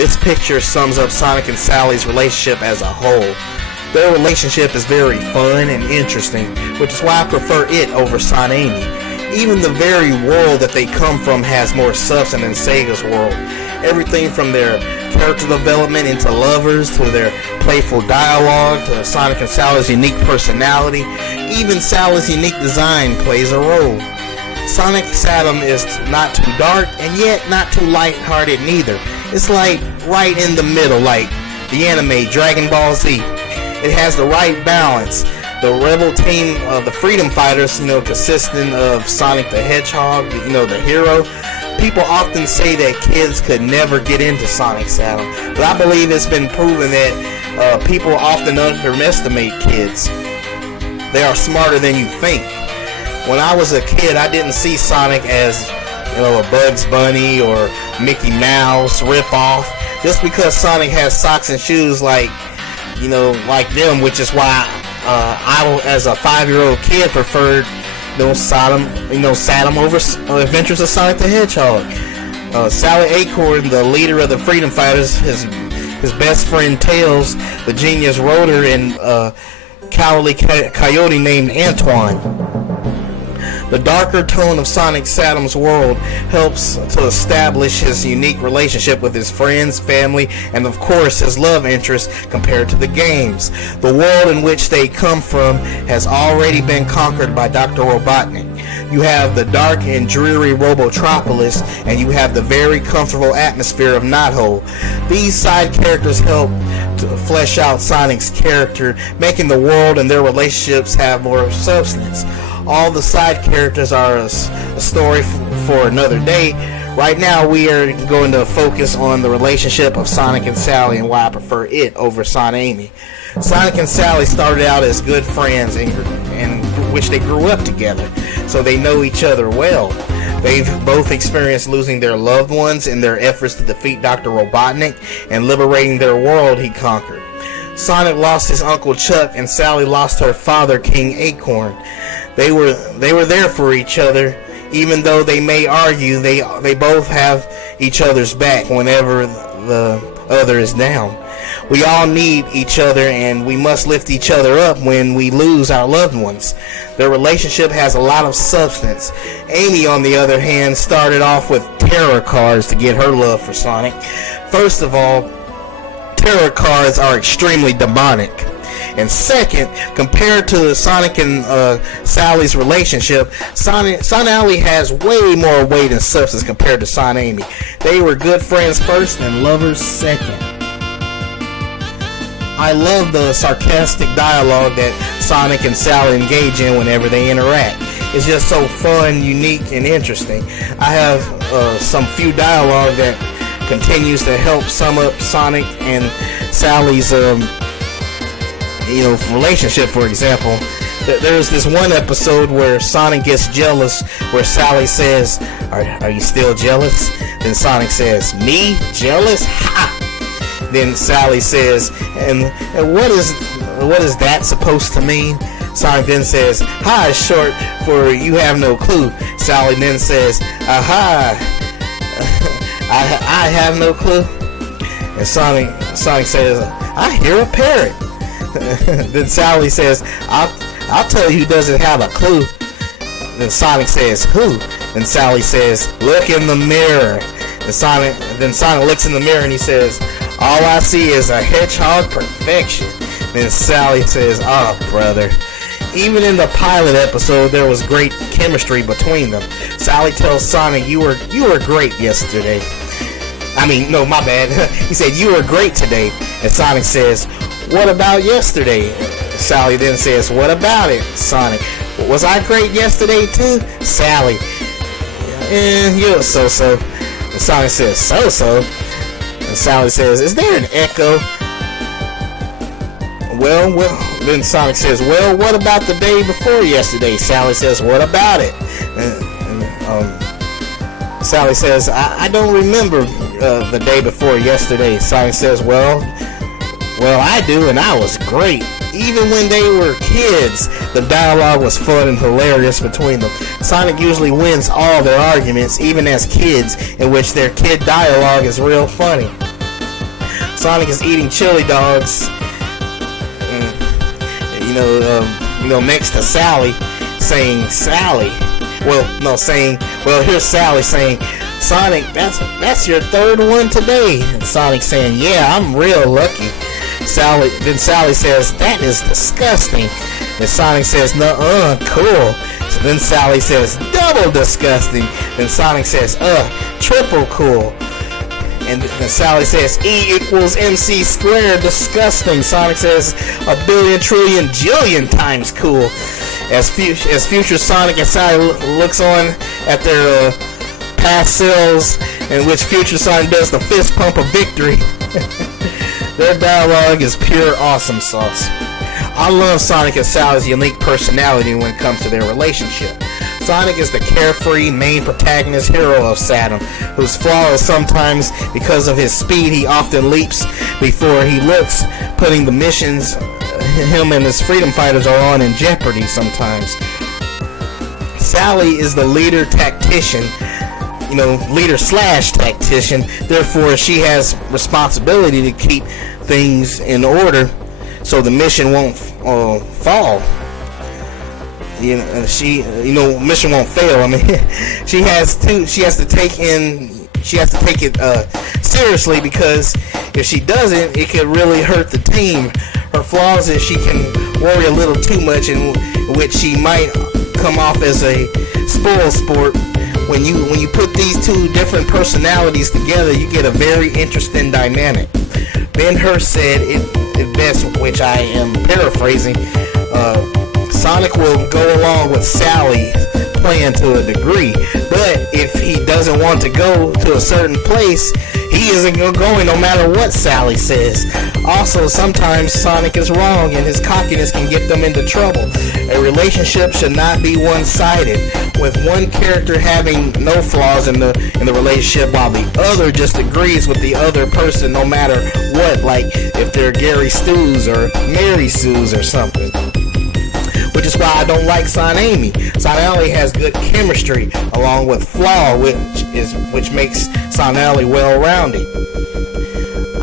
This picture sums up Sonic and Sally's relationship as a whole. Their relationship is very fun and interesting, which is why I prefer it over Sonamy. Even the very world that they come from has more substance than Sega's world. Everything from their character development into lovers, to their playful dialogue, to Sonic and Sally's unique personality, even Sally's unique design plays a role. Sonic Saturn is not too dark and yet not too lighthearted neither. It's like right in the middle, like the anime Dragon Ball Z. It has the right balance. The rebel team of the Freedom Fighters, consisting of Sonic the Hedgehog, the hero. People often say that kids could never get into Sonic Saturn, but I believe it's been proven that people often underestimate kids. They are smarter than you think. When I was a kid, I didn't see Sonic as, a Bugs Bunny or Mickey Mouse ripoff. Just because Sonic has socks and shoes like them, which is why I, as a 5-year-old kid, preferred Saturn over Adventures of Sonic the Hedgehog. Sally Acorn, the leader of the Freedom Fighters, his best friend Tails, the genius Rotor, and cowardly coyote named Antoine. The darker tone of Sonic Saturn's world helps to establish his unique relationship with his friends, family, and of course his love interest compared to the games. The world in which they come from has already been conquered by Dr. Robotnik. You have the dark and dreary Robotropolis, and you have the very comfortable atmosphere of Knothole. These side characters help to flesh out Sonic's character, making the world and their relationships have more substance. All the side characters are a story for another day. Right now we are going to focus on the relationship of Sonic and Sally and why I prefer it over Sonamy. Sonic and Sally started out as good friends in which they grew up together, so they know each other well. They've both experienced losing their loved ones in their efforts to defeat Dr. Robotnik and liberating their world he conquered. Sonic lost his Uncle Chuck and Sally lost her father, King Acorn. They were there for each other, even though they may argue. They both have each other's back whenever the other is down. We all need each other, and we must lift each other up when we lose our loved ones. Their relationship has a lot of substance. Amy, on the other hand, started off with tarot cards to get her love for Sonic. First of all, tarot cards are extremely demonic. And second, compared to Sonic and Sally's relationship, Sonally has way more weight and substance compared to Sonamy. They were good friends first and lovers second. I love the sarcastic dialogue that Sonic and Sally engage in whenever they interact. It's just so fun, unique, and interesting. I have some few dialogue that continues to help sum up Sonic and Sally's relationship. For example, there's this one episode where Sonic gets jealous, where Sally says, are you still jealous? Then Sonic says, me? Jealous? Ha! Then Sally says, and what is that supposed to mean? Sonic then says, ha is short for you have no clue. Sally then says, aha, I have no clue. And Sonic says, I hear a parrot. Then Sally says, I'll tell you who doesn't have a clue. Then Sonic says, who? Then Sally says, look in the mirror. Then Sonic looks in the mirror and he says, all I see is a hedgehog perfection. Then Sally says, oh brother. Even in the pilot episode, there was great chemistry between them. Sally tells Sonic, you were great yesterday. No, my bad. He said, you were great today. And Sonic says, what about yesterday? Sally then says, what about it? Sonic, was I great yesterday too? Sally, you were so-so. And Sonic says, so-so? And Sally says, is there an echo? Well, then Sonic says, well, what about the day before yesterday? Sally says, what about it? Sally says, I don't remember the day before yesterday. Sonic says, well, I do, and I was great. Even when they were kids, the dialogue was fun and hilarious between them. Sonic usually wins all their arguments, even as kids, in which their kid dialogue is real funny. Sonic is eating chili dogs. Next to Sally, saying Sally. Here's Sally saying, Sonic, that's your third one today. And Sonic saying, yeah, I'm real lucky. Then Sally says, that is disgusting. And Sonic says, nuh-uh, cool. So then Sally says, double disgusting. Then Sonic says, triple cool. And then Sally says, E equals MC squared, disgusting. Sonic says, a billion trillion jillion times cool. As future Sonic and Sally looks on at their past selves, in which future Sonic does the fist pump of victory. Their dialogue is pure awesome sauce. I love Sonic and Sally's unique personality when it comes to their relationship. Sonic is the carefree main protagonist hero of Saturn, whose flaw is sometimes because of his speed he often leaps before he looks, putting the missions him and his freedom fighters are on in jeopardy sometimes. Sally is the leader/tactician, therefore she has responsibility to keep things in order so the mission won't fall. Mission won't fail. I mean, she has to take it seriously, because if she doesn't, it could really hurt the team. Her flaws is she can worry a little too much, in which she might come off as a spoil sport. When you put these two different personalities together, you get a very interesting dynamic. Ben-Hur said it best, which I am paraphrasing, Sonic will go along with Sally's plan to a degree, but if he doesn't want to go to a certain place, he isn't going no matter what Sally says. Also, sometimes Sonic is wrong and his cockiness can get them into trouble. A relationship should not be one-sided, with one character having no flaws in the relationship while the other just agrees with the other person no matter what, like if they're Gary Stews or Mary Sue's or something. Which is why I don't like Sonamy. Sonally has good chemistry along with flaw, which makes Sonally well-rounded.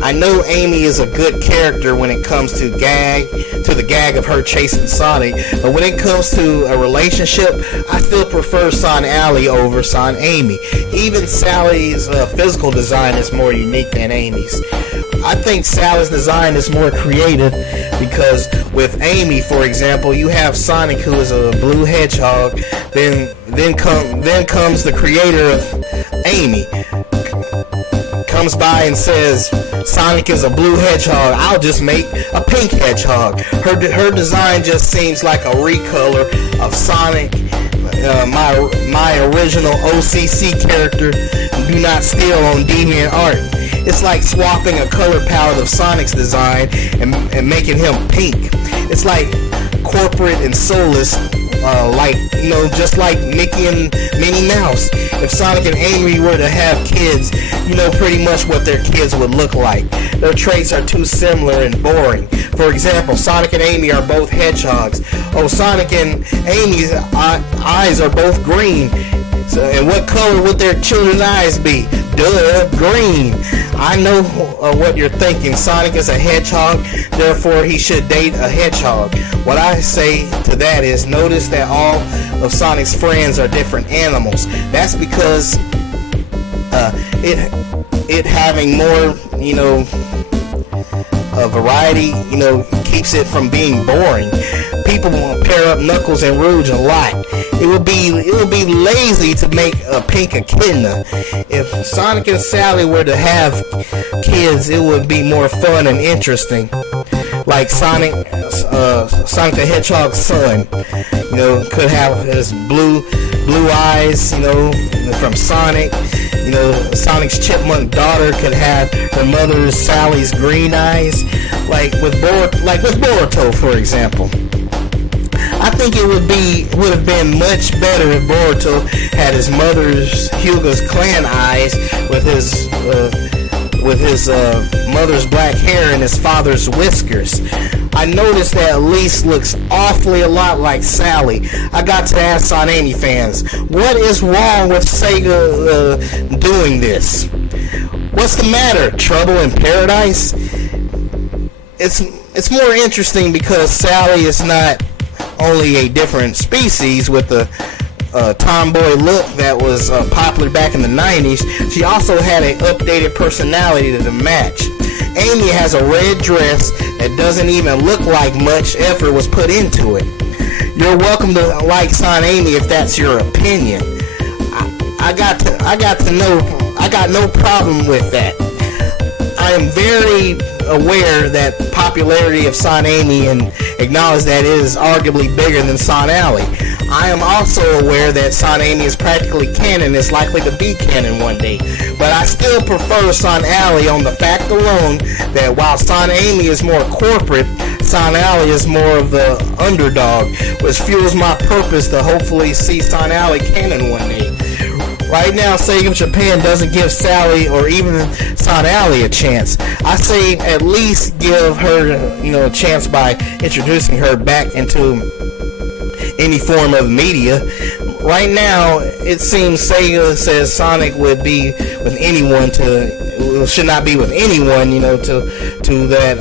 I know Amy is a good character when it comes to the gag of her chasing Sonic, but when it comes to a relationship, I still prefer Sonally over Sonamy. Even Sally's physical design is more unique than Amy's. I think Sally's design is more creative because with Amy, for example, you have Sonic, who is a blue hedgehog. Then comes the creator of Amy, comes by and says, Sonic is a blue hedgehog, I'll just make a pink hedgehog. Her design just seems like a recolor of Sonic, my original OCC character, Do Not Steal on DeviantArt. It's like swapping a color palette of Sonic's design and making him pink. It's like corporate and soulless, just like Mickey and Minnie Mouse. If Sonic and Amy were to have kids, you know pretty much what their kids would look like. Their traits are too similar and boring. For example, Sonic and Amy are both hedgehogs. Sonic and Amy's eyes are both green. And what color would their children's eyes be? Duh, green. I know what you're thinking. Sonic is a hedgehog, therefore he should date a hedgehog. What I say to that is, notice that all of Sonic's friends are different animals. That's because it having more, a variety, keeps it from being boring. People will pair up Knuckles and Rouge a lot. It would be lazy to make a pink echidna. If Sonic and Sally were to have kids, it would be more fun and interesting. Like Sonic the Hedgehog's son, could have his blue eyes, from Sonic. Sonic's chipmunk daughter could have her mother Sally's green eyes, like with Boruto, for example. I think it would have been much better if Boruto had his mother's Hyuga's clan eyes with his mother's black hair and his father's whiskers. I noticed that Elise looks awfully a lot like Sally. I got to ask Sonamy fans, what is wrong with Sega doing this? What's the matter? Trouble in paradise? It's more interesting because Sally is not only a different species with the tomboy look that was popular back in the 90s, she also had an updated personality to match. Amy has a red dress that doesn't even look like much effort was put into it. You're welcome to like Sonamy if that's your opinion. I got no problem with that. I am very aware that the popularity of Sonamy and acknowledge that it is arguably bigger than Sonally. I am also aware that Sonamy is practically canon, is likely to be canon one day. But I still prefer Sonally on the fact alone that while Sonamy is more corporate, Sonally is more of the underdog, which fuels my purpose to hopefully see Sonally canon one day. Right now, Sega of Japan doesn't give Sally or even Sonally a chance. I say at least give her, a chance by introducing her back into any form of media. Right now, it seems Sega says Sonic would be with anyone should not be with anyone, to that,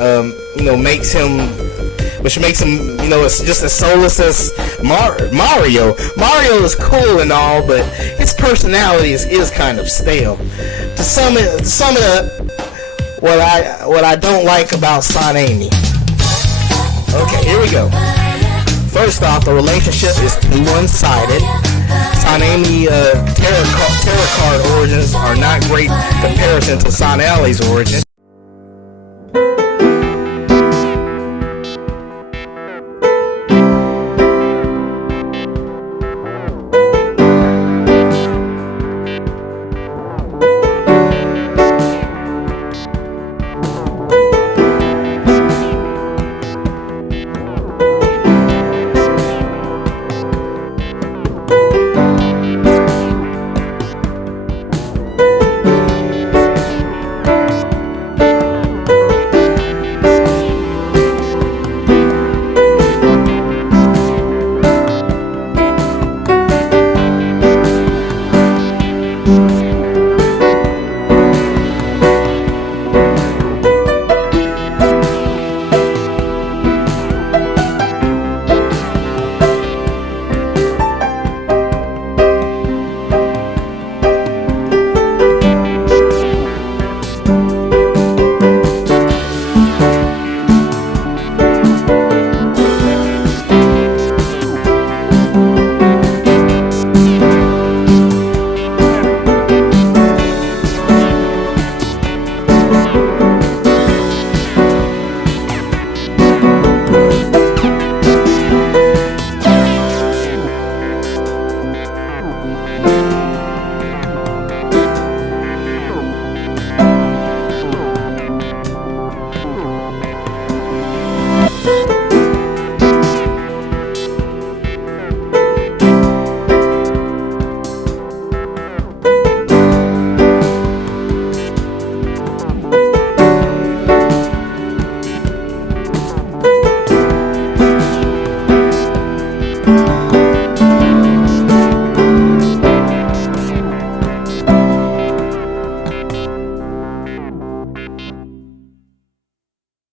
makes him, which makes him, it's just as soulless as Mario. Mario is cool and all, but his personality is kind of stale. To sum it up, what I don't like about Sonamy. Okay, here we go. First off, the relationship is too one-sided. Sonamy tarot card origins are not great comparison to Sonaly's origins.